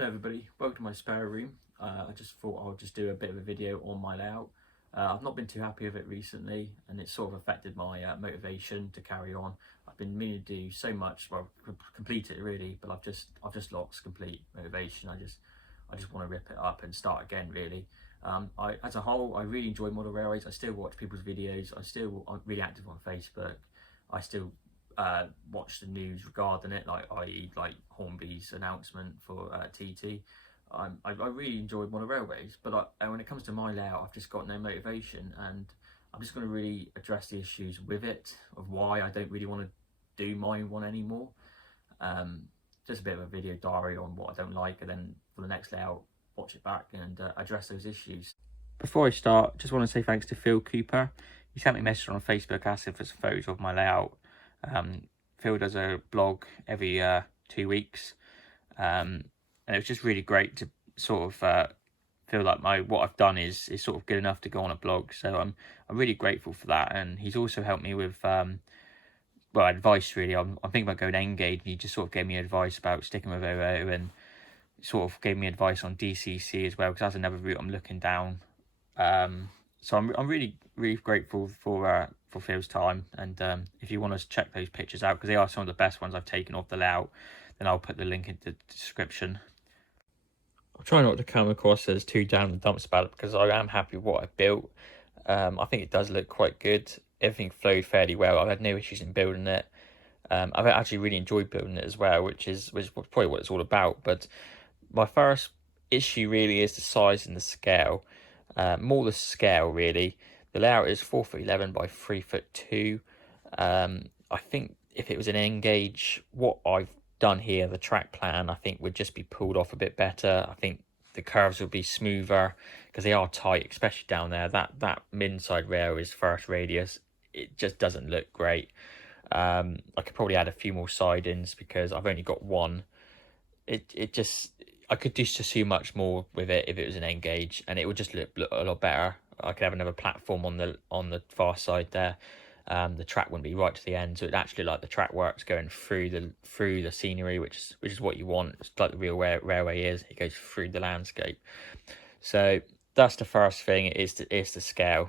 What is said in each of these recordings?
Hello everybody, welcome to my spare room. I just thought I'll just do a bit of a video on my layout. I've not been too happy with it recently, and it's sort of affected my motivation to carry on. I've been meaning to do so much, well, complete it really, but I've just lost complete motivation. I just want to rip it up and start again really. As a whole, I really enjoy model railways. I still watch people's videos. I'm really active on Facebook. I still watch the news regarding it, i.e. like Hornby's announcement for TT. I really enjoy model railways, but when it comes to my layout, I've just got no motivation, and I'm just going to really address the issues with it, of why I don't really want to do my one anymore. Just a bit of a video diary on what I don't like, and then for the next layout, watch it back and address those issues. Before I start, just want to say thanks to Phil Cooper. He sent me a message on Facebook asking for some photos of my layout. Phil does a blog every 2 weeks, and it was just really great to sort of feel like what I've done is sort of good enough to go on a blog. So I'm really grateful for that. And he's also helped me with well, advice really. I'm thinking about going to Engage, and he just sort of gave me advice about sticking with OO, and sort of gave me advice on DCC as well, because that's another route I'm looking down. So I'm really grateful for Phil's time, and if you want to check those pictures out, because they are some of the best ones I've taken off the layout, then I'll put the link in the description. I'll try not to come across as too down in the dumps about it, because I am happy with what I've built. I think it does look quite good. Everything flowed fairly well. I've had no issues in building it. I've actually really enjoyed building it as well, which is probably what it's all about. But my first issue really is the size and the scale. More the scale really. The layout is 4'11" by 3'2". I think if it was an Engage, what I've done here, the track plan, I think would just be pulled off a bit better. I think the curves would be smoother, because they are tight, especially down there. That mid-side rail is first radius. It just doesn't look great. I could probably add a few more sidings, because I've only got one. I could do so much more with it if it was an Engage, and it would just look a lot better. I could have another platform on the far side there. The track wouldn't be right to the end, so it actually like the track works going through the scenery, which is what you want. It's like the real railway is. It goes through the landscape. So that's the first thing. Is the scale.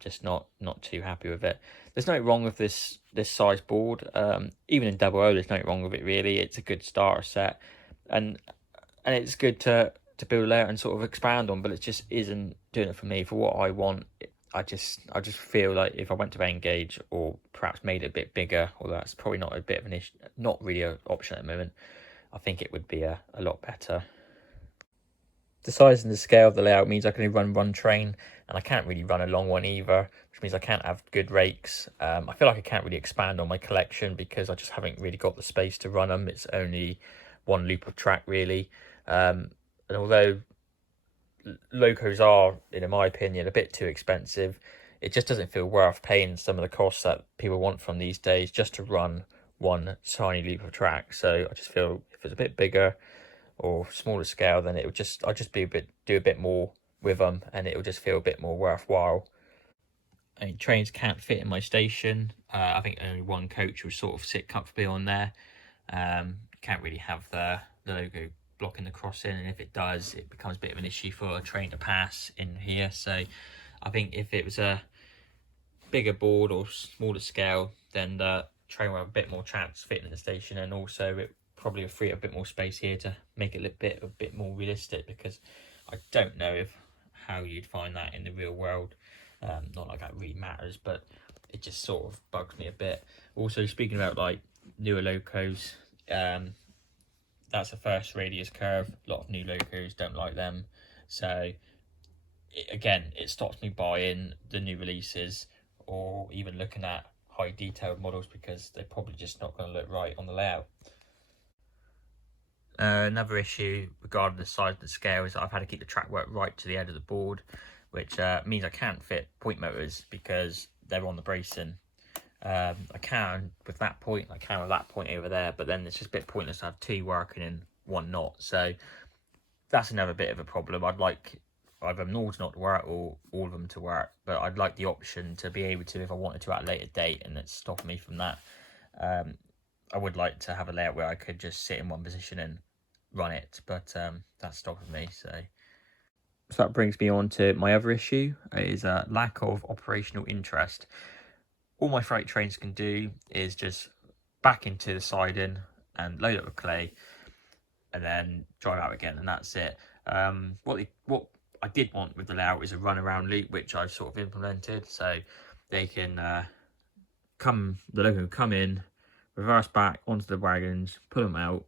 Just not too happy with it. There's nothing wrong with this size board. Even in double O, there's nothing wrong with it really. It's a good starter set, and it's good to build a layout and sort of expand on, but it just isn't doing it for me, for what I want. I just feel like if I went to Engage, or perhaps made it a bit bigger, although that's probably not a bit of an issue, not really an option at the moment, I think it would be a lot better. The size and the scale of the layout means I can only run one train, and I can't really run a long one either, which means I can't have good rakes. I feel like I can't really expand on my collection, because I just haven't really got the space to run them. It's only one loop of track really. And although locos are, in my opinion, a bit too expensive, it just doesn't feel worth paying some of the costs that people want from these days just to run one tiny loop of track. So I just feel if it's a bit bigger or smaller scale, then it would I'd just do a bit more with them, and it will just feel a bit more worthwhile. I mean, trains can't fit in my station. I think only one coach will sort of sit comfortably on there. Can't really have the logo blocking the crossing, and if it does, it becomes a bit of an issue for a train to pass in here. So I think if it was a bigger board or smaller scale, then the train will have a bit more chance fitting in the station, and also it probably free up a bit more space here to make it a bit more realistic, because I don't know how you'd find that in the real world. Not like that really matters, but it just sort of bugs me a bit. Also, speaking about like newer locos, that's a first radius curve. A lot of new locos don't like them, so it stops me buying the new releases, or even looking at high detailed models, because they're probably just not going to look right on the layout. Another issue regarding the size and the scale is that I've had to keep the track work right to the end of the board, which means I can't fit point motors because they're on the bracing. I can with that point, I can with that point over there, but then it's just a bit pointless to have two working and one not. So that's another bit of a problem. I'd like either Nords not to work or all of them to work, but I'd like the option to be able to, if I wanted to at a later date, and it's stopping me from that. I would like to have a layout where I could just sit in one position and run it, but that's stopping me. So that brings me on to my other issue, is lack of operational interest. All my freight trains can do is just back into the siding and load up with clay and then drive out again, and that's it. What I did want with the layout is a run around loop, which I've sort of implemented, so they can the locomotive can come in, reverse back onto the wagons, pull them out,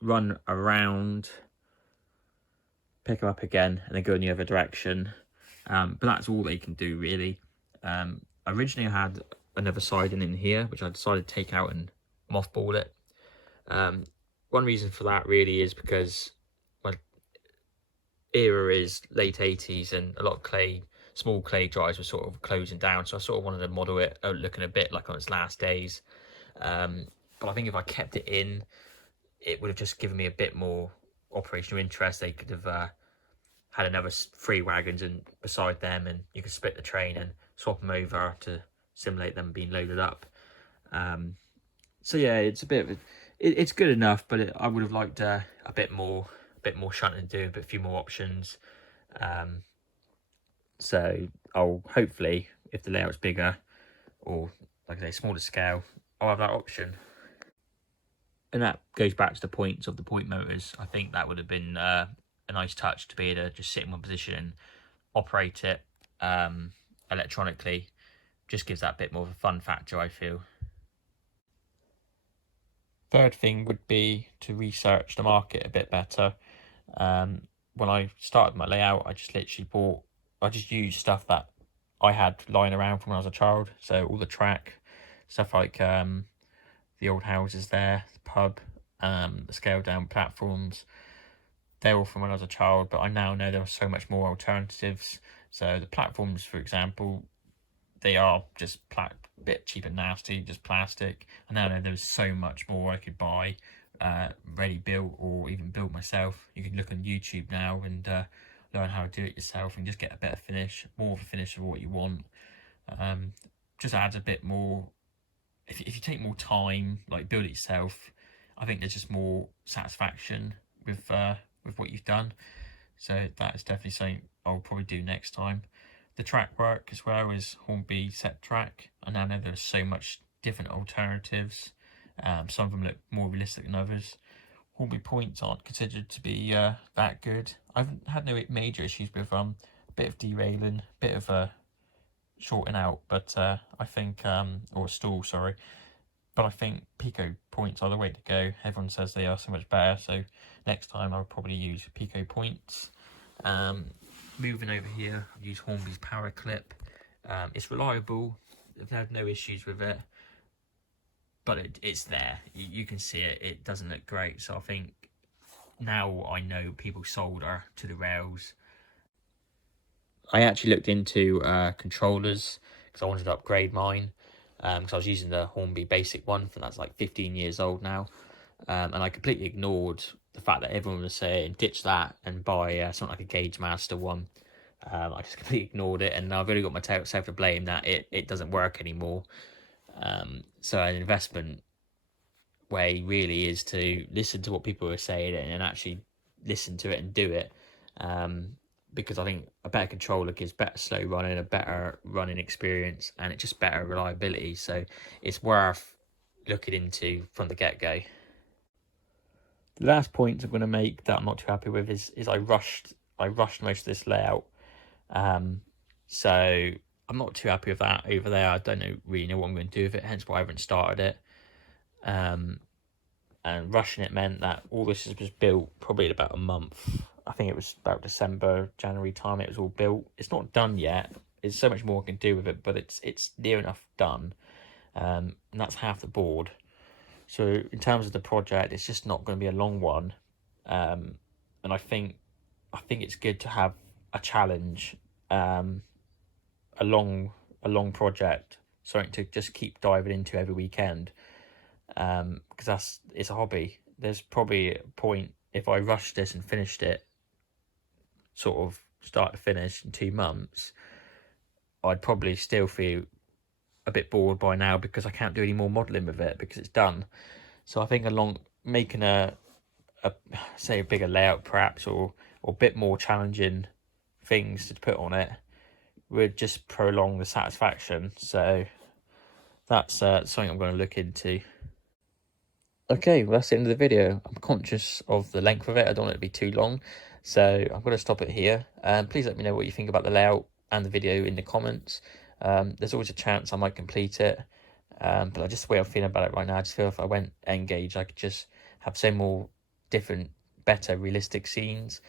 run around, pick them up again, and then go in the other direction. But that's all they can do, really. Originally, I had another siding in here, which I decided to take out and mothball it. One reason for that really is because my era is late 80s, and a lot of small clay drives were sort of closing down, so I sort of wanted to model it looking a bit like on its last days. But I think if I kept it in, it would have just given me a bit more operational interest. They could have had another 3 wagons and beside them, and you could split the train and swap them over to simulate them being loaded up. So yeah, it's a bit of it's good enough, but I would have liked a bit more shunting to do, a few more options. So I'll hopefully, if the layout's bigger or like I say smaller scale, I'll have that option. And that goes back to the points of the point motors. I think that would have been a nice touch to be able to just sit in one position and operate it electronically. Just gives that bit more of a fun factor, I feel. Third thing would be to research the market a bit better. When I started my layout, I just used stuff that I had lying around from when I was a child. So all the track, stuff like the old houses there, the pub, the scaled down platforms, they're all from when I was a child, but I now know there are so much more alternatives. So the platforms, for example, they are just a bit cheap and nasty, just plastic. I now know there's so much more I could buy, ready built, or even build myself. You can look on YouTube now and learn how to do it yourself and just get a better finish, more of a finish of what you want. Just adds a bit more. If you take more time, like build it yourself, I think there's just more satisfaction with what you've done. So that is definitely something I'll probably do next time. The track work as well is Hornby set track, and I know there's so much different alternatives. Some of them look more realistic than others. Hornby points aren't considered to be that good. I've had no major issues with a bit of derailing, bit of shorting out, but I think or stall, sorry. But I think Pico points are the way to go. Everyone says they are so much better, so next time I'll probably use Pico points. Moving over here, I've used Hornby's power clip. It's reliable. I've had no issues with it, but it's there. You can see it. It doesn't look great, so I think now I know people solder to the rails. I actually looked into controllers because I wanted to upgrade mine, because I was using the Hornby basic one, and that's like 15 years old now, and I completely ignored the fact that everyone was saying ditch that and buy something like a Gauge Master one. I just completely ignored it, and I've really got myself to blame that it doesn't work anymore. So an investment way really is to listen to what people are saying and actually listen to it and do it. Because I think a better controller gives better slow running, a better running experience, and it's just better reliability. So it's worth looking into from the get-go. The last point I'm going to make that I'm not too happy with is I rushed most of this layout. So I'm not too happy with that over there. I don't really know what I'm going to do with it, hence why I haven't started it. And rushing it meant that all this was built probably in about a month. I think it was about December, January time it was all built. It's not done yet. There's so much more I can do with it, but it's near enough done. And that's half the board. So in terms of the project, it's just not going to be a long one. And I think it's good to have a challenge, a long project, something to just keep diving into every weekend. Because it's a hobby. There's probably a point if I rushed this and finished it sort of start to finish in 2 months, I'd probably still feel a bit bored by now because I can't do any more modelling with it because it's done. So I think making a say a bigger layout perhaps, or a bit more challenging things to put on it would just prolong the satisfaction. So that's something I'm going to look into. Okay, well, that's the end of the video. I'm conscious of the length of it. I don't want it to be too long, so I'm going to stop it here. Please let me know what you think about the layout and the video in the comments. There's always a chance I might complete it, but I just the way I'm feeling about it right now, I just feel if I went engage, I could just have so more different, better, realistic scenes.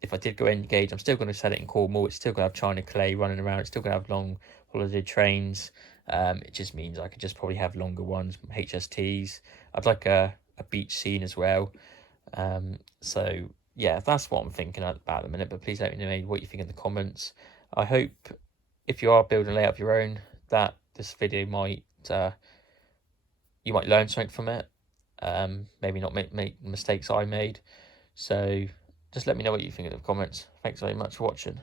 If I did go engage, I'm still going to set it in Cornwall. It's still going to have China clay running around. It's still going to have long holiday trains. It just means I could just probably have longer ones, HSTs. I'd like a beach scene as well. So yeah, that's what I'm thinking about at the minute. But please let me know what you think in the comments. I hope if you are building a layout of your own, that this video might you might learn something from it. Maybe not make the mistakes I made. So just let me know what you think in the comments. Thanks very much for watching.